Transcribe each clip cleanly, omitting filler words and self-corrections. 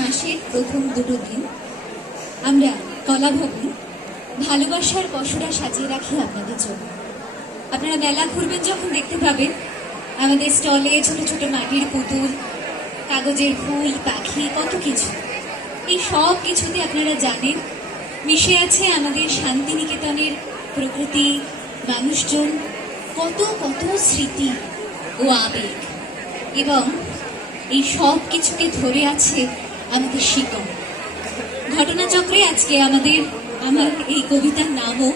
মাসের প্রথম দুটো দিন আমরা কলাভবন ভালোবাসার পশুরা সাজিয়ে রাখি আপনাদের জন্য। আপনারা মেলা ঘুরবেন যখন দেখতে পাবেন আমাদের স্টলে ছোট ছোট মাটির পুতুল, কাগজের ফুল, পাখি, কত কিছু। এই সব কিছুতে আপনারা জানেন মিশে আছে আমাদের শান্তিনিকেতনের প্রকৃতি, মানুষজন, কত কত স্মৃতি ও আবেগ, এবং এই সব কিছুকে ধরে আছে আমাদের শিকড়। ঘটনাচক্রে আজকে আমার এই কবিতার নামও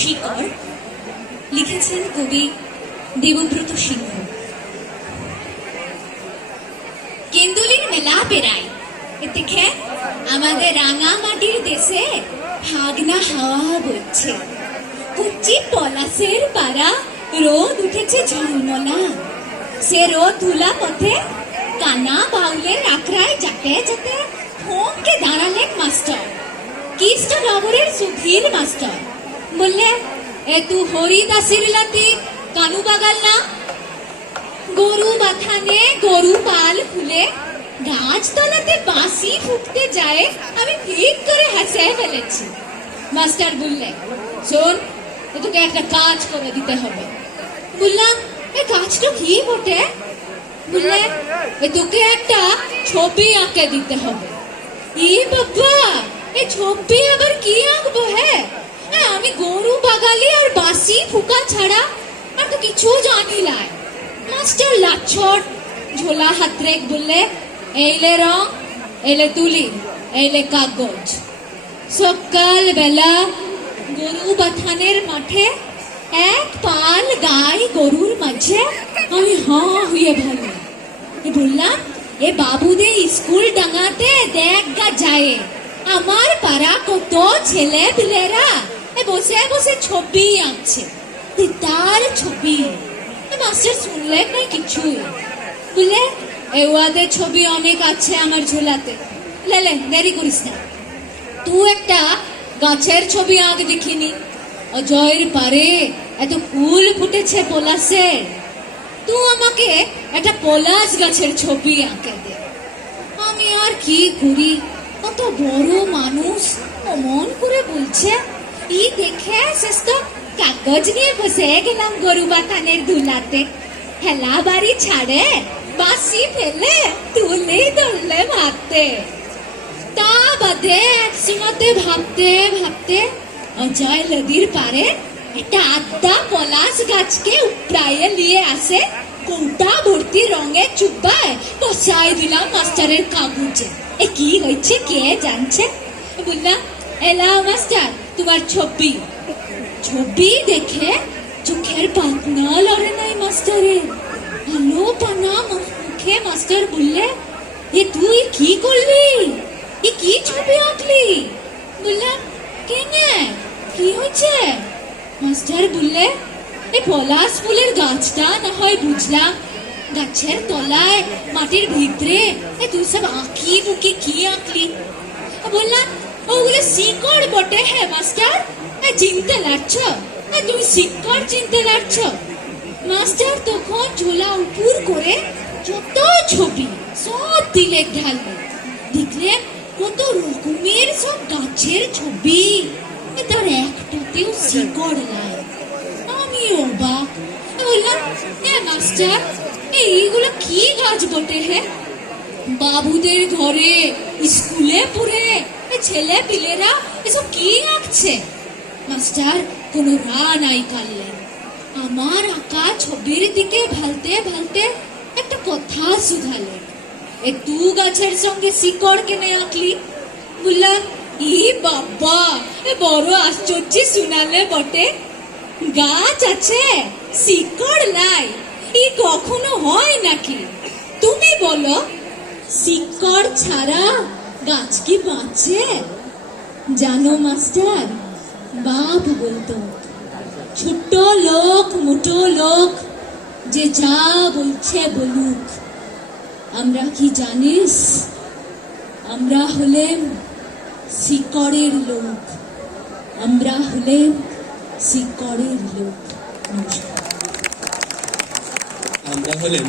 শিকড়। লিখেছেন কবি দেবব্রত সিংহ। কেন্দুলির মেলা পেরাই দেখে আমাদের রাঙামাটির দেশে হাগনা হাওয়া বইছে। কুচি পলাশের পাড়া রোদ উঠেছে ঝলমলা। সে রোদ ধুলা পথে কানা বাউলের আখড়ায় যেতে যেতে থমকে দাঁড়ালেন মাস্টার, কৃষ্ণনগরের সুধীর মাস্টার। বললে, এ তু হরিদাসির লাতি কানু বাগাল না? গরু বাথানে গরু পাল খুলে গাছতলাতে বাঁশি ফুঁকতে যায় আমি ঠিক করে হেসে ফেলেছি। মাস্টার বললে, শোন, তোকে একটা কাজ করে দিতে হবে। বললাম, এই কাজটা কি বটে? বললে, তোকে একটা ছবি আঁকে দিতে হবে। ই বাবা, এই ছবি আবার কি আঁকবো? হ্যাঁ, আমি গরু বাগালি আর বাঁশি ফুকা ছাড়া আর তো কিছু জানি না। মাস্টার লাচ্ছট ঝোলা হাত রেখ বললে, এইলে রং, এইলে তুলি, এইলে কাগজ। সকাল বেলা গরু বাথানের মাঠে এক পাল গাই গরুর মাঝে আমি হয়ে ভালো বললাম, এ বাবুদে স্কুল ডাঙাতে দেখ গা যায় আমার পাড়া কত ছেলে পিলেরা বসে বসে ছবি আঁকছে, তার ছবি। মাস্টার শুনলে নাই কিছুই। বুঝলে, ওদের ছবি অনেক আছে আমার ঝোলাতে। লে দেরি করিস না, তুই একটা গাছের ছবি আঁক দেখিনি। অজয়ের পারে এত ফুল ফুটেছে পলাশের, তুই আমাকে একটা পলাশ গাছের ছবি আঁকে দে। আমি আর কি করি, কত বড় মানুষ অমন করে বলছে। ই দেখে শেষ তো কাগজ নিয়ে বসে গেলাম গরু বাথানের ধুলাতে। হেলা বাড়ি ছাড়ে বাঁশি ফেলে তুলে ধরলে ভাবতে। তা বাদে একসঙ্গে ভাবতে ভাবতে অজয় নদীর পারে একটা আদা পলাশ গাছকে উপড়াইয়ে নিয়ে আসে, কৌটা ভর্তি রঙে চুব্বায় বসাই দিলাম মাস্টারের কাগজে। এ কি হয়েছে কে জানছে? বললাম, এলাও মাস্টার তোমার ছবি। ছবি দেখে চোখের পাতনা লড়ে নাই মাস্টারের। আলো পানা মুখে মাস্টার বললে, এ তুই কি করলি? এ কি ছবি আঁকলি? বললাম, কেনে কি হয়েছে? মাস্টার বললে, এই পলাশ ফুলের গাছটা না হয় বুঝলাম, গাছের তলায় মাটির ভিতরে তুই সব আঁকি বুকি কি আঁকলি? বললাম, ওগুলো শিকড় বটে। হ্যাঁ মাস্টার, চিনতে লাগছ? তুমি শিকড় চিনতে লাগছ? মাস্টার তখন ঝোলা উপর করে যত ছবি সব দিলে ঢালবে। দেখলেন কত রকমের সব গাছের ছবি, তার একটাতেও শিকড় নাই। আমি অবাক। বললাম, মাস্টার এইগুলো কি গাছ বটে? হ্যাঁ, বাবুদের ঘরে স্কুলে পড়ে ছেলে পিলেরা এসব কি আঁকছে? মাস্টার কোনো রা নাই কাটলেন। আমার আঁকা ছবির দিকে ভালতে ভালতে একটা কথা শুধালেন, এ তু গাছের সঙ্গে শিকড় কেনে আঁকলি? বললাম, ই বাবা, বড় আশ্চর্য শুনালে বটে। গাছ আছে, শিকড় নাই, ই কখনো হয় নাকি? তুমি বলো, শিকড় ছাড়া গাছ কি বাঁচে? জানো মাস্টার, বাপ বলতো, ছোট লোক মোটো লোক যে যা বলছে বলুক, আমরা কি জানিস? আমরা হলেম শিকড়ের লোক, আমরা হলেম শিকড়ের লোক। আমরা হলেন